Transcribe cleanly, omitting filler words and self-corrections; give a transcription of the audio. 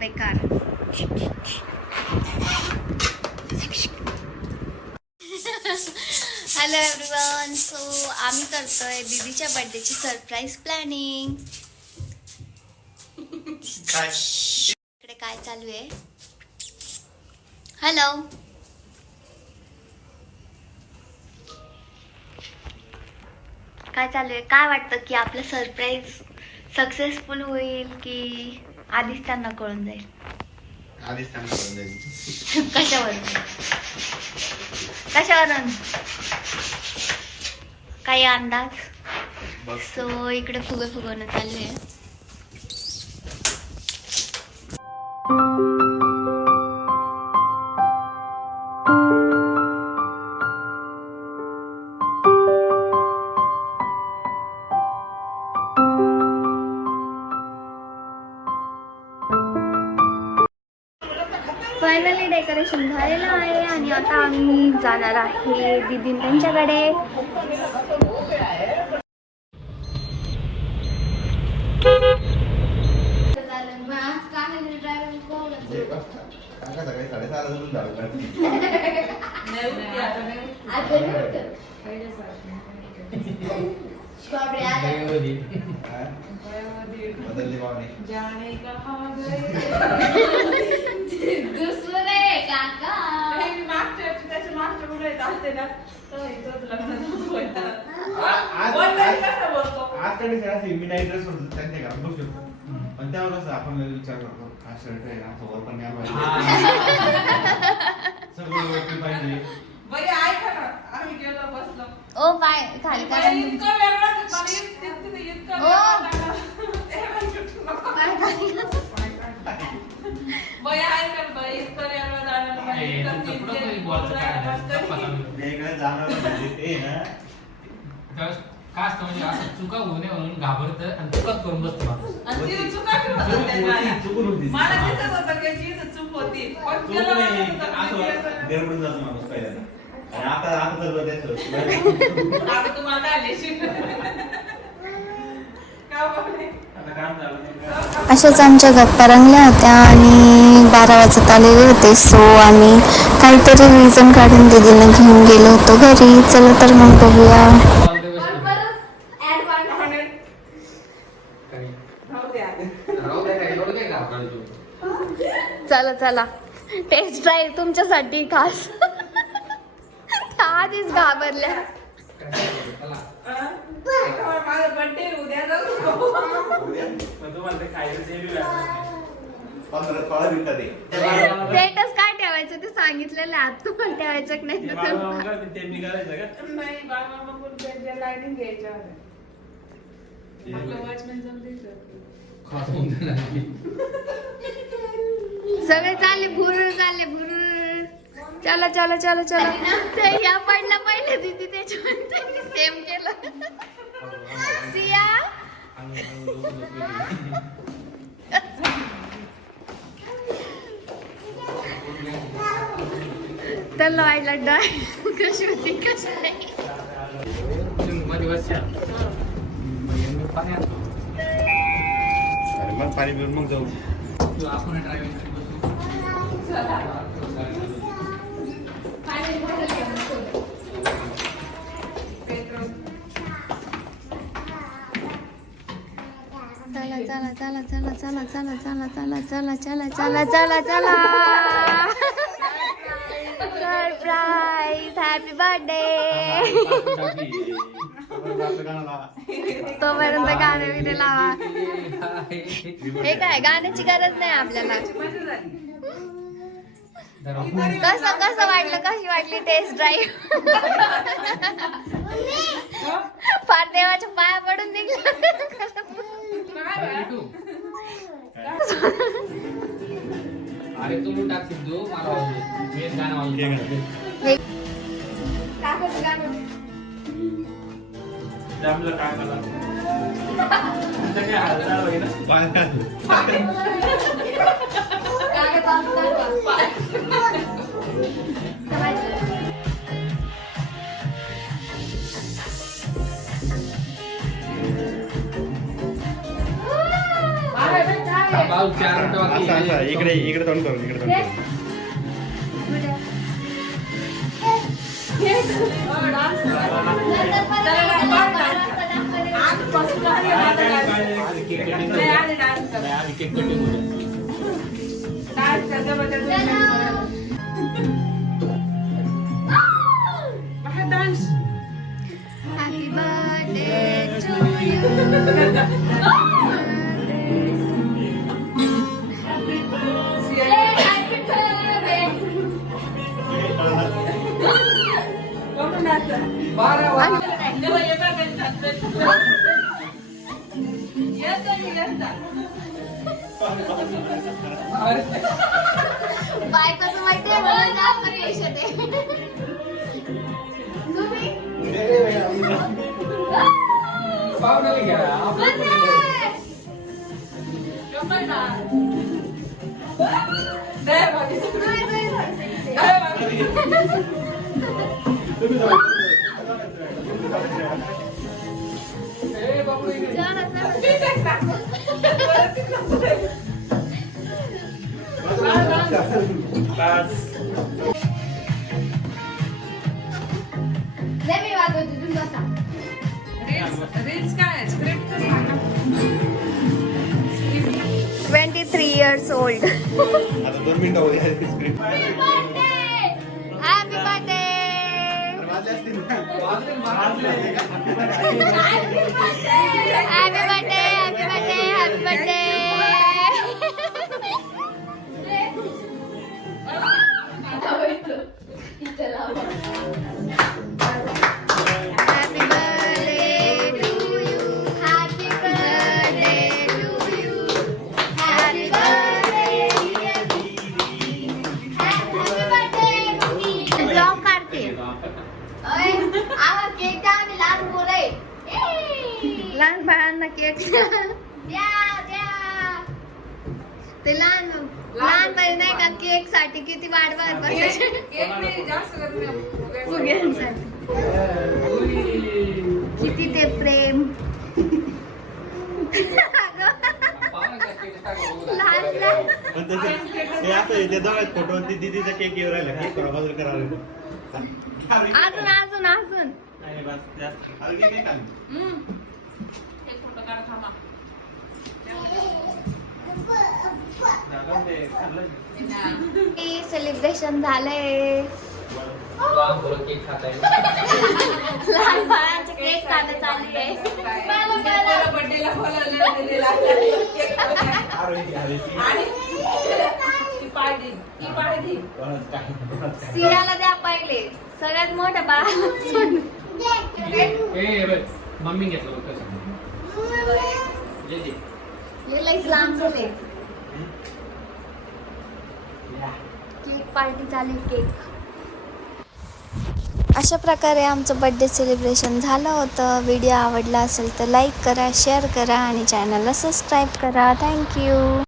बेकार. Hello everyone. So आम्ही करतोय दीदीच्या बर्थडेची सरप्राईज प्लॅनिंग. इकडे काय चालू आहे? हॅलो. काय चालू आहे? काय वाटतं की आपलं सरप्राईज सक्सेसफुल होईल की आधीच त्यांना कळून जाईल? आधीच त्यांना कळून जाईल. कशावरून? कशावरून? काही अंदाज? सो इकडे फुगे फुगवणं चालू आहे. फायनली डेकोरेशन झालेलं आहे आणि आता आम्ही जाणार आहे दीदी त्यांच्याकडे. पण तेव्हा कसं आपण विचार करतो हा शर्ट आहे ना सोबत पण सगळं पाहिजे. ओ पाय खाली करा. काय असतं म्हणजे असं चुका होऊ नये म्हणून घाबरत आणि चुकाच करून बसतो. अशाच आमच्या गप्पा रंगल्या होत्या आणि 12 वाजत आलेले होते. सो आम्ही काहीतरी रिझन काढून दीदीला घेऊन गेलो होतो घरी. चला तर मग बघूया. चला चला टेस्ट ड्राईव्ह तुमच्यासाठी खास. आधीच घाबरल्या. स्टेटस काय ठेवायचं ते सांगितलेलं आहे. तुम्हाला ठेवायचं की नाही? सगळे चालले भुरळ चालले भुरळ. चला चला चला चला. ते या पडला पहिले दीदी त्याच्यामध्ये सेम केलं. सिया त्याला वाटला डाय कशी होती कशी नाही. मग पाणी पिऊन मग जाऊ. चला चला चला चला चला चला चला चला चला चला चला चला चला. सरप्राईज. Happy birthday. तोपर्यंत गाणे बिने लावा. हे काय गाण्याची गरज नाही आपल्याला. कसं कसं वाटलं? कशी वाटली टेस्ट ड्राईव्ह? फार देवाच्या पाया पडून निघलं. अरे तू टाक सिद्धू मला मेन गाणं वाजवतो. काकाचं गाणं. जमलं काकाला. सगळे हालचाल होईल ना. भाऊ 4 मिनिटं बाकी असं आहे. इकडे तोंड करून इकडे तोंड करून. आधी केक कटिंग करूया. नाही, आधी केक कटिंग करूया. Happy birthday to you. Happy birthday. बायकोचं माहिती आहे मला जास्त यश येते. पाहुण्याला घ्या. ए, बाबू इकडे. मी वाजवते तुम्ही बसा. 23 years old. आता 2 मिनिटं होऊ द्या. Script Happy birthday! Happy birthday! वाजले असतील ना. वाजले, मारले. Happy birthday! Happy birthday! Happy birthday! Happy birthday to you. Happy birthday to you. Happy birthday dear Didi. Happy birthday Didi. Vlog काढते. ओय, आवाज केक द्या आणि लहान पोरं आहे. लहान बाळांना केक द्या द्या. ते लहानपणी नाही का केक साठी किती वाट बघत बसायचे. फुग्यांसाठी. किती ते प्रेम. पाहुण्याचा केक टाका. लहान लहान. पण तसं हे असं आहे, ते जवळ फोटो दीदीचा केक येऊ राहिला केक करा बाजूला करा रे. अजून अजून अजून. नाही बस जास्त हलकी केक आण. झालं ते खाल्लं. सेलिब्रेशन झालंय. लहान पोरं केक खात आहे. लहान बाळांचं केक खाणं चालू आहे. सियाला द्या पहिले. सगळ्यात मोठ्या बाळाला सोडून. ए, बघ, मम्मी घेतलं होतं. ये दे. हे लईच लांब झाले. केक पार्टी चालू आहे, केक. अशा प्रकारे आमचं बर्थडे सेलिब्रेशन झालं होतं. व्हिडिओ आवडला असेल तर लाईक करा, शेअर करा आणि चॅनलला सबस्क्राईब करा. थँक्यू.